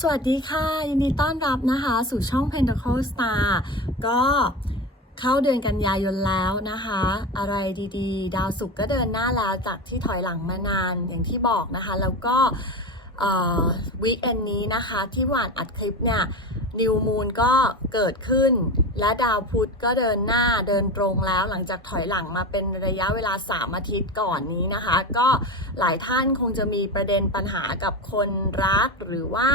สวัสดีค่ะ ยินดีต้อนรับนะคะ สู่ช่อง Pentacle Star ก็เข้าเดือนกันยายนแล้วนะคะ อะไรดีๆ ดาวศุกร์ก็เดินหน้าแล้วจากที่ถอยหลังมานานอย่างที่บอกนะคะ แล้วก็วีคเอนนี้นะคะ ที่หวานอัดคลิปเนี่ย นิวมูนก็เกิดขึ้น และดาวพุธก็เดินหน้าเดินตรงแล้ว หลังจากถอยหลังมาเป็นระยะเวลา 3 อาทิตย์ก่อนนี้นะคะ ก็หลายท่านคงจะมีประเด็นปัญหากับคนรัก หรือว่า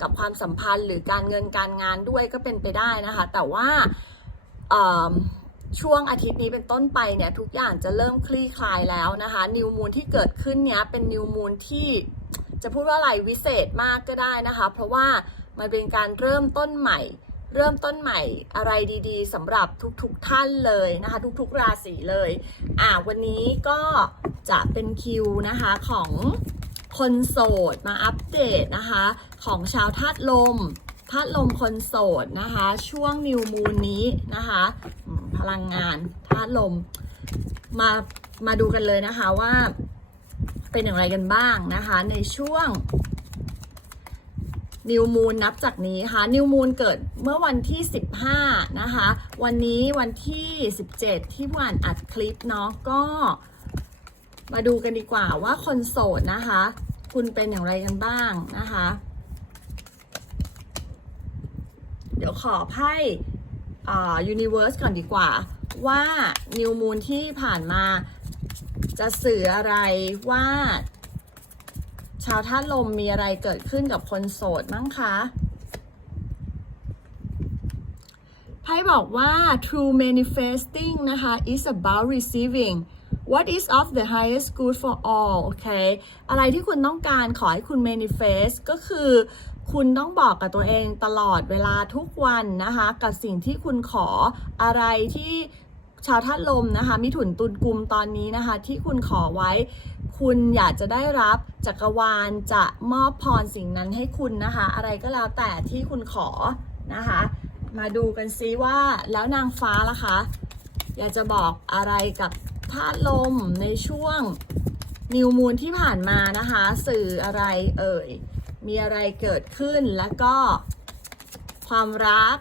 กับความสัมพันธ์หรือการเงินการงานด้วยก็เป็นไปได้นะคะ แต่ว่าช่วงอาทิตย์นี้เป็นต้นไปเนี่ยทุกอย่างจะเริ่มคลี่คลายแล้วนะคะนิวมูนที่เกิดขึ้นเนี้ยเป็นนิวมูนที่จะพูดว่าอะไรวิเศษมากก็ได้นะคะ เพราะว่า มันเป็นการเริ่มต้นใหม่ เริ่มต้นใหม่อะไรดีๆสำหรับทุกๆท่านเลยนะคะ ทุกๆราศีเลย อ่าวันนี้ก็จะเป็นคิวนะคะของคนโสดมาอัปเดตนะคะ ของชาวธาตุลมธาตุลมคนโสดนะคะ ช่วงนิวมูนนี้นะคะพลังงานธาตุลมมามาดูกันเลยนะคะว่าเป็นอย่างไรกันบ้างนะคะ ในช่วง นิวมูนนับจากนี้ค่ะนิวมูนเกิดเมื่อวันที่ 15 นะคะ วันนี้วันที่ 17 ที่ผ่านอัดคลิปเนาะก็มาดูกันดีกว่าว่าคนโสดนะคะ คุณเป็นอย่างไรกันบ้างนะคะ เดี๋ยวขอไพ่อ่า universe ก่อนดีกว่า ว่านิวมูนที่ผ่านมาจะสื่ออะไรว่า ชาวท่าตุลมมีอะไรเกิดขึ้นกับคนโสดมั้งคะไพ่บอกว่า true manifesting นะคะ is about receiving what is of the highest good for all โอเค อะไรที่คุณต้องการขอให้คุณ manifest ก็คือคุณต้องบอกกับตัวเองตลอดเวลาทุกวันนะคะ กับสิ่งที่คุณขออะไรที่ชาวธาตุลมนะคะ มิถุนตุลกุมตอนนี้นะคะ ที่คุณขอไว้ คุณอยากจะได้รับจักรวาลจะมอบพรสิ่งนั้นให้คุณนะคะ อะไรก็แล้วแต่ที่คุณขอนะคะ มาดูกันซิว่าแล้วนางฟ้าล่ะคะ อยากจะบอกอะไรกับธาตุลมในช่วงนิวมูนที่ผ่านมานะคะ สื่ออะไรเอ่ย มีอะไรเกิดขึ้นแล้วก็ความรัก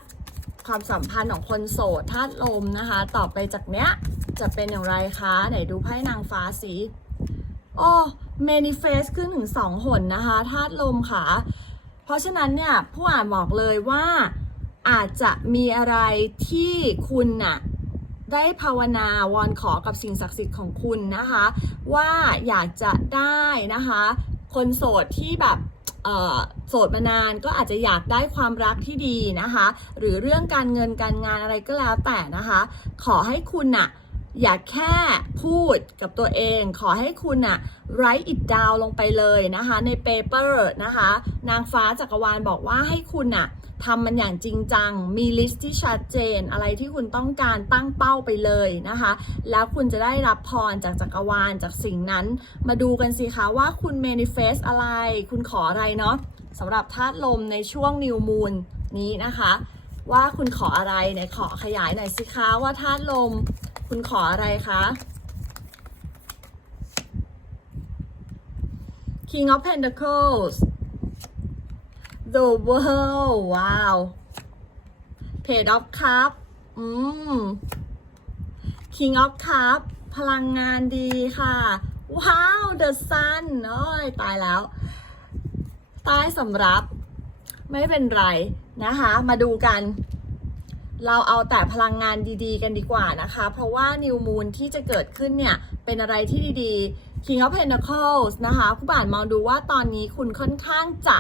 ความสัมพันธ์ของคนโสดธาตุลมนะคะ ต่อไปจากเนี้ยจะเป็นอย่างไรคะ ไหนดูไพ่นางฟ้าสิ โอ้ manifest ขึ้นถึงสองหนนะคะธาตุลมค่ะ เพราะฉะนั้นเนี่ยผู้อ่านบอกเลยว่าอาจจะมีอะไรที่คุณน่ะได้ภาวนาวอนขอกับสิ่งศักดิ์สิทธิ์ของคุณนะคะ ว่าอยากจะได้นะคะ คนโสดที่แบบโสดมานานก็อาจจะอยากได้ความรักที่ดีนะคะ หรือเรื่องการเงินการงานอะไรก็แล้วแต่นะคะ ขอให้คุณน่ะ อย่าแค่พูดกับตัวเอง ขอให้คุณน่ะ write it down ลงไปเลยนะคะ ใน paper นะคะ นางฟ้าจักรวาลบอกว่าให้คุณน่ะทำมันอย่างจริงจัง มีลิสต์ที่ชัดเจน อะไรที่คุณต้องการตั้งเป้าไปเลยนะคะ แล้วคุณจะได้รับพรจากจักรวาลจากสิ่งนั้น มาดูกันสิคะว่าคุณ manifest อะไร คุณขออะไรเนาะสำหรับธาตุลมในช่วง new moon นี้นะคะ ว่าคุณขออะไรไหนขอขยายหน่อยสิคะว่าธาตุลม คุณขออะไรคะ King of Pentacles The World ว้าว Page of Cup อืม King of Cup พลังงานดีค่ะ ว้าว The Sun โอ้ยตายแล้วตายสำรับ ไม่เป็นไรนะคะ มาดูกัน เราเอาแต่พลังงานดีๆ กันดีกว่านะคะ เพราะว่านิวมูนที่จะเกิดขึ้นเนี่ย เป็นอะไรที่ดีๆ King of Pentacles นะคะผู้บ่านมองดูว่าตอนนี้คุณค่อนข้างจะ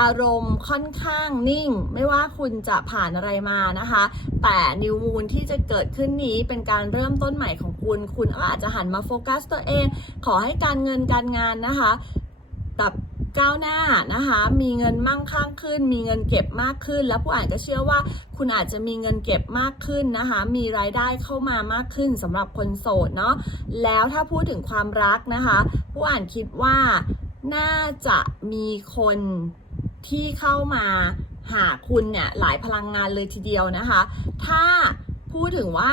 อารมณ์ค่อนข้างนิ่ง ไม่ว่าคุณจะผ่านอะไรมานะคะ แต่นิวมูนที่จะเกิดขึ้นนี้เป็นการเริ่มต้นใหม่ของคุณ คุณอาจจะหันมาโฟกัสตัวเอง ขอให้การเงินการงานนะคะแบบ ก้าวหน้านะคะ มีเงินมั่งคั่งขึ้น มีเงินเก็บมากขึ้น แล้วผู้อ่านก็เชื่อว่าคุณอาจจะมีเงินเก็บมากขึ้นนะคะ มีรายได้เข้ามามากขึ้นสำหรับคนโสดเนาะ แล้วถ้าพูดถึงความรักนะคะ ผู้อ่านคิดว่าน่าจะมีคนที่เข้ามาหาคุณเนี่ยหลายพลังงานเลยทีเดียวนะคะ ถ้าพูดถึงว่า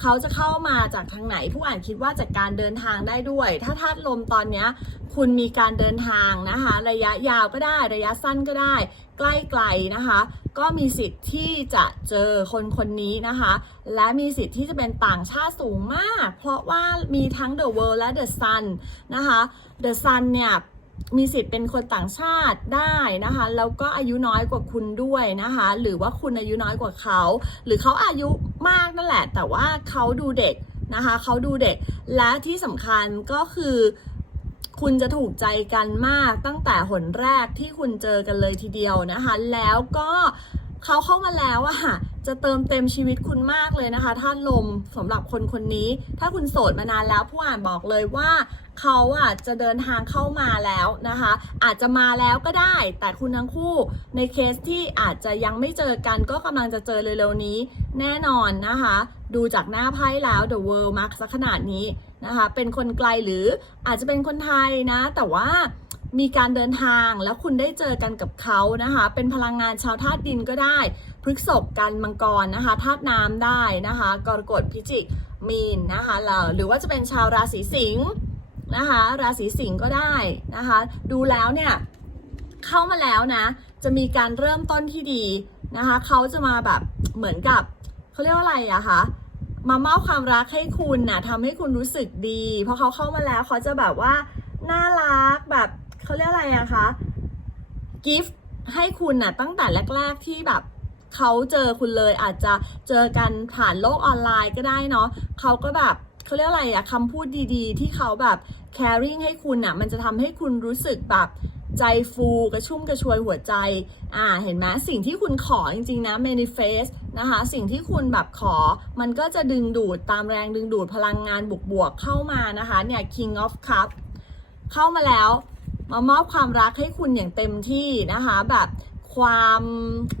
เขาจะเข้ามาจากทางไหน ผู้อ่านคิดว่าจากการเดินทางได้ด้วย ถ้าธาตุลมตอนนี้คุณมีการเดินทางนะคะ ระยะยาวก็ได้ ระยะสั้นก็ได้ ใกล้ไกลนะคะ ก็มีสิทธิ์ที่จะเจอคนคนนี้นะคะ และมีสิทธิ์ที่จะเป็นต่างชาติสูงมาก เพราะว่ามีทั้ง The World และ The Sun นะคะ The Sun เนี่ย มีสิทธิ์เป็นคนต่างชาติได้นะคะ แล้วก็อายุน้อยกว่าคุณด้วยนะคะ หรือว่าคุณอายุน้อยกว่าเขา หรือเขาอายุมากนั่นแหละ แต่ว่าเขาดูเด็กนะคะ เขาดูเด็ก และที่สำคัญก็คือคุณจะถูกใจกันมากตั้งแต่หนแรกที่คุณเจอกันเลยทีเดียวนะคะ แล้วก็เขาเข้ามาแล้วอะจะเติมเต็มชีวิตคุณมากเลยนะคะท่านลมสำหรับคนคนนี้ ถ้าคุณโสดมานานแล้วผู้อ่านบอกเลยว่า เขาอะจะเดินทางเข้ามาแล้วนะคะ อาจจะมาแล้วก็ได้ แต่คุณทั้งคู่ในเคสที่อาจจะยังไม่เจอกันก็กำลังจะเจอเร็วๆนี้ แน่นอนนะคะ ดูจากหน้าไพ่แล้ว The World มาสักขนาดนี้นะคะ เป็นคนไกลหรืออาจจะเป็นคนไทยนะ แต่ว่ามีการเดินทางแล้วคุณได้เจอกันกับเขานะคะ เป็นพลังงานชาวธาตุดินก็ได้พฤกษบกันมังกรนะคะธาตุน้ำได้นะคะกรกฎพิจิกมีนนะคะหรือว่าจะเป็นชาวราศีสิงห์ นะคะ ราศีสิงห์ก็ได้นะคะ ดูแล้วเนี่ยเข้ามาแล้วนะ จะมีการเริ่มต้นที่ดีนะคะ เขาจะมาแบบเหมือนกับเขาเรียกว่าอะไรอะคะมามอบความรักให้คุณนะทำให้คุณรู้สึกดี เพราะเขาเข้ามาแล้วเขาจะแบบว่าน่ารักแบบเขาเรียกอะไรอะคะกิฟต์ให้คุณน่ะตั้งแต่แรก ๆที่แบบเขาเจอคุณเลยอาจจะเจอกันผ่านโลกออนไลน์ก็ได้เนาะเขาก็แบบ เขาเรียกอะไรอะคำพูดดีๆ ที่เขาแบบ caring ให้คุณน่ะมันจะทำให้คุณรู้สึกแบบใจฟูกระชุ่มกระชวยหัวใจ อ่า เห็นไหมสิ่งที่คุณขอจริงๆนะ manifest นะคะ สิ่งที่คุณแบบขอ มันก็จะดึงดูดตามแรงดึงดูดพลังงานบวกๆเข้ามานะคะ เนี่ย king of cup เข้ามาแล้ว มามอบความรักให้คุณอย่างเต็มที่นะคะ แบบความ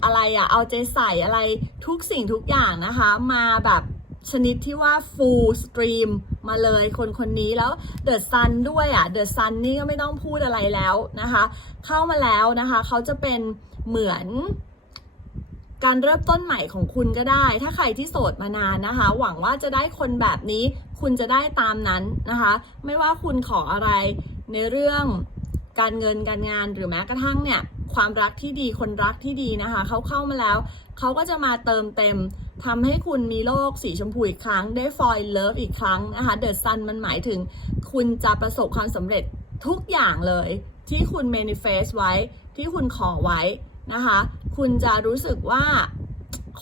อะไรอะเอาใจใส่อะไรทุกสิ่งทุกอย่างนะคะ มาแบบ ชนิดที่ว่า full stream มาเลยคนคนนี้แล้ว The Sun ด้วยอะ The Sun นี่ก็ไม่ต้องพูดอะไรแล้วนะคะ เข้ามาแล้วนะคะเขาจะเป็นเหมือนการเริ่มต้นใหม่ของคุณก็ได้ ถ้าใครที่โสดมานานนะคะ หวังว่าจะได้คนแบบนี้ คุณจะได้ตามนั้นนะคะ ไม่ว่าคุณขออะไรในเรื่องการเงินการงานหรือแม้กระทั่งเนี่ยความรักที่ดีคนรักที่ดีนะคะเขาเข้ามาแล้ว เขาก็จะมาเติมเต็มทำให้คุณมีโลกสีชมพูอีกครั้ง ได้ฟอยเลิฟอีกครั้งนะคะเดอะซันมันหมายถึงคุณจะประสบความสำเร็จทุกอย่างเลย ที่คุณเมนิเฟสไว้ที่คุณขอไว้นะคะ คุณจะรู้สึกว่า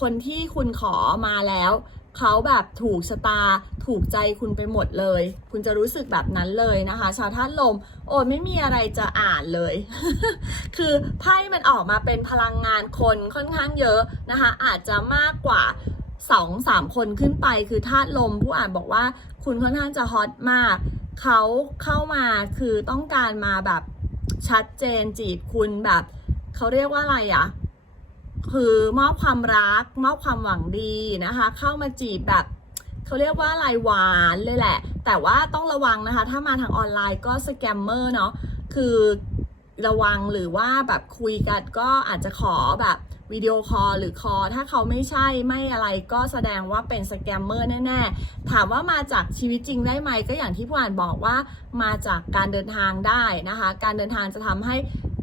คนที่คุณขอมาแล้ว เขาแบบถูกชะตา ถูกใจคุณไปหมดเลย คุณจะรู้สึกแบบนั้นเลยนะคะ ชาวธาตุลม โอ้ไม่มีอะไรจะอ่านเลย คือไพ่มันออกมาเป็นพลังงานคนค่อนข้างเยอะนะคะ อาจจะมากกว่าสองสามคนขึ้นไปคือธาตุลม ผู้อ่านบอกว่าคุณค่อนข้างจะฮอตมาก เขาเข้ามาคือต้องการมาแบบชัดเจนจีบคุณแบบ เขาเรียกว่าอะไรอะ คือมอบความรัก มอบความหวังดีนะคะ เข้ามาจีบแบบเขาเรียกว่าอะไรหวานเลยแหละ แต่ว่าต้องระวังนะคะ ถ้ามาทางออนไลน์ก็สแกมเมอร์เนาะคือระวังหรือว่าแบบคุยกันก็อาจจะขอแบบวิดีโอคอลหรือคอลถ้าเขาไม่ใช่ไม่อะไรก็แสดงว่าเป็นสแกมเมอร์แน่ ๆ ถามว่ามาจากชีวิตจริงได้ไหมก็อย่างที่ผู้อ่านบอกว่ามาจากการเดินทางได้นะคะ การเดินทางจะทำให้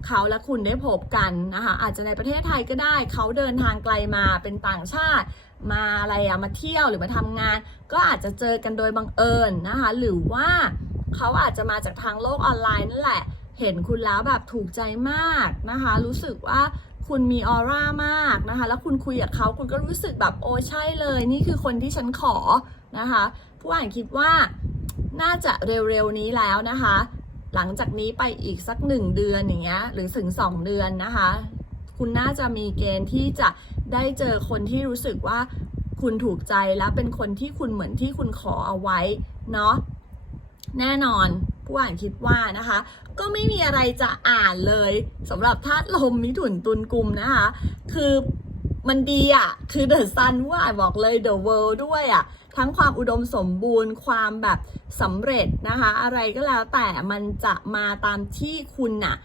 เขาและคุณได้พบกันนะคะอาจจะในประเทศไทยก็ได้ เขาเดินทางไกลมาเป็นต่างชาติ มาอะไรอะมาเที่ยวหรือมาทำงาน ก็อาจจะเจอกันโดยบังเอิญนะคะหรือว่าเขาอาจจะมาจากทางโลกออนไลน์นั่นแหละ เห็นคุณแล้วแบบถูกใจมากนะคะรู้สึกว่าคุณมีออร่ามากนะคะ แล้วคุณคุยกับเขาคุณก็รู้สึกแบบโอ้ใช่เลย นี่คือคนที่ฉันขอนะคะ ผู้อ่านคิดว่าน่าจะเร็วๆนี้แล้วนะคะ หลังจากนี้ไปอีกสักหนึ่งเดือนอย่างเงี้ยหรือถึงสองเดือนนะคะ คุณน่าจะมีเกณฑ์ที่จะได้เจอคนที่รู้สึกว่าคุณถูกใจและเป็นคนที่คุณเหมือนที่คุณขอเอาไว้เนาะแน่นอนผู้อ่านคิดว่านะคะ ก็ไม่มีอะไรจะอ่านเลยสำหรับธาตุลมมิถุนตุลกุมนะคะ คือมันดีอะ่ะ คือเดอะซันว่าบอกเลยเดอะเวิลด์ด้วยอะ่ะ ทั้งความอุดมสมบูรณ์ ความแบบสำเร็จนะคะ อะไรก็แล้วแต่มันจะมาตามที่คุณน่ะ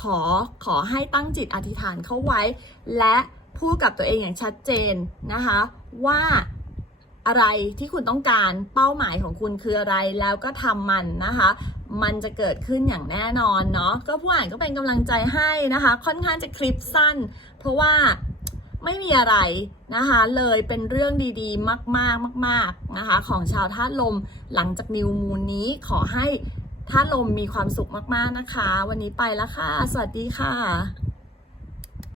ขอขอให้ตั้งจิตอธิษฐานเข้าไว้ และพูดกับตัวเองอย่างชัดเจนนะคะ ว่าอะไรที่คุณต้องการเป้าหมายของคุณคืออะไรแล้วก็ทำมันนะคะ มันจะเกิดขึ้นอย่างแน่นอนเนาะก็ผู้อ่านก็เป็นกำลังใจให้นะคะ ค่อนข้างจะคลิปสั้น เพราะว่า ไม่มีอะไรนะคะเลยเป็นเรื่องดีๆ มากๆมาก ๆนะคะ ของชาวธาตุลมหลังจากนิวมูนนี้ขอให้ธาตุลมมีความสุขมากๆนะคะ วันนี้ไปแล้วค่ะ สวัสดีค่ะ